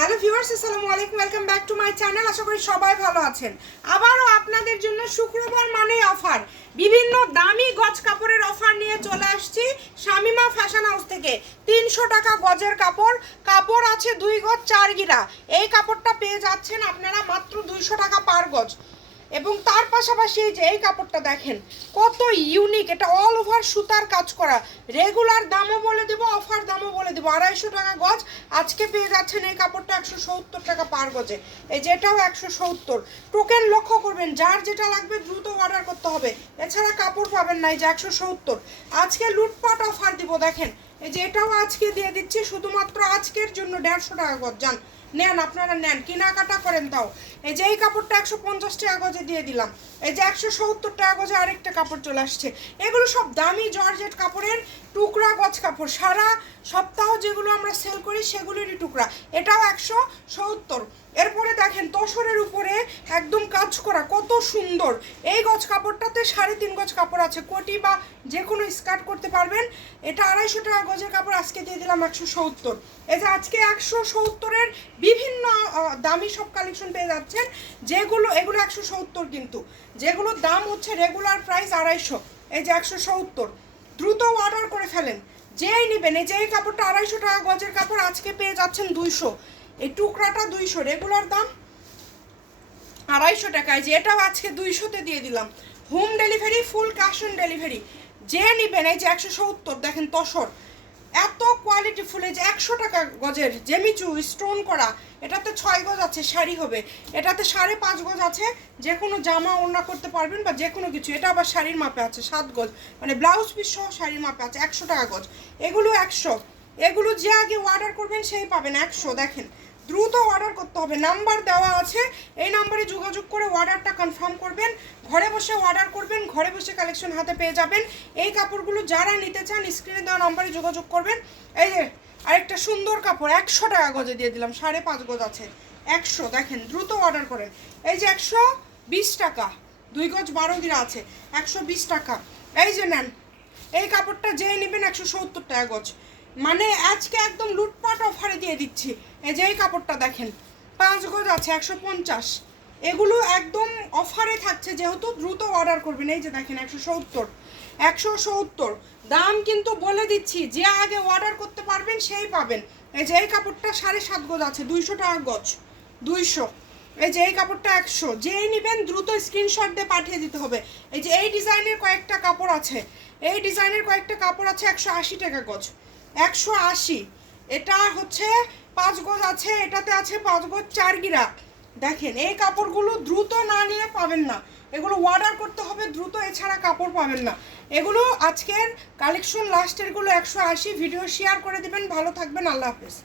Hello viewers, আসসালামু আলাইকুম, welcome back to my channel. আশা করি সবাই ভালো আছেন। আবারও আপনাদের জন্য শুক্রবার মানেই অফার, বিভিন্ন দামি গজ কাপড়ের অফার নিয়ে চলে আসছি শামিমা ফ্যাশন হাউস থেকে। 300 টাকা গজের কাপড়, কাপড় আছে 2 গজ 4 গিরা। এই কাপড়টা পেয়ে যাচ্ছেন আপনারা মাত্র 200 টাকা পার গজ। এবং তার পাশাপাশি যে এই কাপড়টা দেখেন কত ইউনিক, এটা অল ওভার সুতার কাজ করা। রেগুলার দামও বলে দেবো, অফার দামও বলে দেবো। 250 টাকা গজ, আজকে পেয়ে যাচ্ছেন এই কাপড়টা 170 টাকা পার গজে। এই যেটাও 170। টোকেন লক্ষ্য করবেন, যার যেটা লাগবে দ্রুত অর্ডার করতে হবে, এছাড়া কাপড় পাবেন না। এই যে 170, আজকে লুটপাট অফার দিব দেখেন। এই যে এটাও আজকে দিয়ে দিচ্ছি শুধুমাত্র আজকের জন্য 150 টাকা গজ। যান নেন, আপনারা নেন, কেনাকাটা করেন। তাও এই যে এই কাপড়টা 150 টাকা গজে দিয়ে দিলাম। এই যে 170 টাকা গজে আরেকটা কাপড় চলে আসছে। এগুলো সব দামি জর্জেট কাপড়ের টুকরা গজ কাপড়, সারা সপ্তাহ যেগুলো আমরা সেল করি সেগুলোরই টুকরা। এটাও 170। এরপরে দেখেন তসরের উপরে একদম কাজ করা, কত সুন্দর। এই গজ কাপড়টাতে 3.5 গজ কাপড় আছে, কোটি বা যে কোনো স্কার্ট করতে পারবেন। এটা 250 টাকা গজের কাপড়, আজকে দিয়ে দিলাম 170। এই যে আজকে 170-এর বিভিন্ন দামি সব কালেকশন পেয়ে যাচ্ছেন, যেগুলো এগুলো 170, কিন্তু যেগুলোর দাম হচ্ছে রেগুলার প্রাইস 250। এই যে 170, দ্রুত অর্ডার করে ফেলেন যেই নেবেন। এই যে এই কাপড়টা 250 টাকা গজের কাপড়, আজকে পেয়ে যাচ্ছেন 200। এই টুকরাটা 200, রেগুলার দাম 250 টাকায়। যে এটাও আজকে 200-তে দিয়ে দিলাম। Home delivery, full cash on delivery, যে নেবেন। এই যে 170 দেখেন তসর, এত কোয়ালিটি ফুল। এই যে 100 টাকা গজের জেমিচু স্টোন করা, এটাতে 6 গজ আছে, শাড়ি হবে। এটাতে 5.5 গজ আছে, যে কোনো জামা ওড়না করতে পারবেন বা যে কোনো কিছু। এটা আবার শাড়ির মাপে আছে 7 গজ, মানে ব্লাউজ পিস সহ শাড়ির মাপে আছে। 100 টাকা গজ, এগুলো 100। এগুলো যে আগে অর্ডার করবেন সেই পাবেন 100। দেখেন দ্রুত অর্ডার করতে হবে, নাম্বার দেওয়া আছে, এই নাম্বারে যোগাযোগ করে অর্ডারটা কনফার্ম করবেন। ঘরে বসে অর্ডার করবেন, ঘরে বসে কালেকশন হাতে পেয়ে যাবেন। এই কাপড়গুলো যারা নিতে চান স্ক্রিনে দেওয়া নাম্বারে যোগাযোগ করবেন। এই যে আরেকটা সুন্দর কাপড় 100 টাকা গজে দিয়ে দিলাম, 5.5 গজ আছে, 100। দেখেন দ্রুত অর্ডার করেন। এই যে 120 টাকা, 2 গজ 12 গিরা আছে, 120 টাকা। এই যে নেন, এই কাপড়টা যেই নেবেন 170 টাকা গজ, মানে আজকে একদম লুটপাট অফারে দিয়ে দিচ্ছি। এই যে এই কাপড়টা দেখেন 5 গজ আছে, 150। এগুলো একদম অফারে থাকছে, যেহেতু দ্রুত অর্ডার করবেন। এই যে দেখেন 170 দাম কিন্তু বলে দিচ্ছি, যে আগে অর্ডার করতে পারবেন সেই পাবেন। এই যে এই কাপড়টা 7.5 গজ আছে, 200 টাকা গজ, 200। এই যে এই কাপড়টা 100, যেই নেবেন দ্রুত স্ক্রিনশট দিয়ে পাঠিয়ে দিতে হবে। এই যে এই ডিজাইনের কয়েকটা কাপড় আছে, এই ডিজাইনের কয়েকটা কাপড় আছে 180 টাকা গজ, 180। এটা হচ্ছে 5 গজ আছে, এটাতে আছে 5 গজ 4 গিরা। দেখেন এই কাপড়গুলো দ্রুত না নিয়ে পাবেন না, এগুলো অর্ডার করতে হবে দ্রুত, এছাড়া কাপড় পাবেন না। এগুলো আজকের কালেকশন লাস্টেরগুলো 180। ভিডিও শেয়ার করে দিবেন। ভালো থাকবেন, আল্লাহ হাফেজ।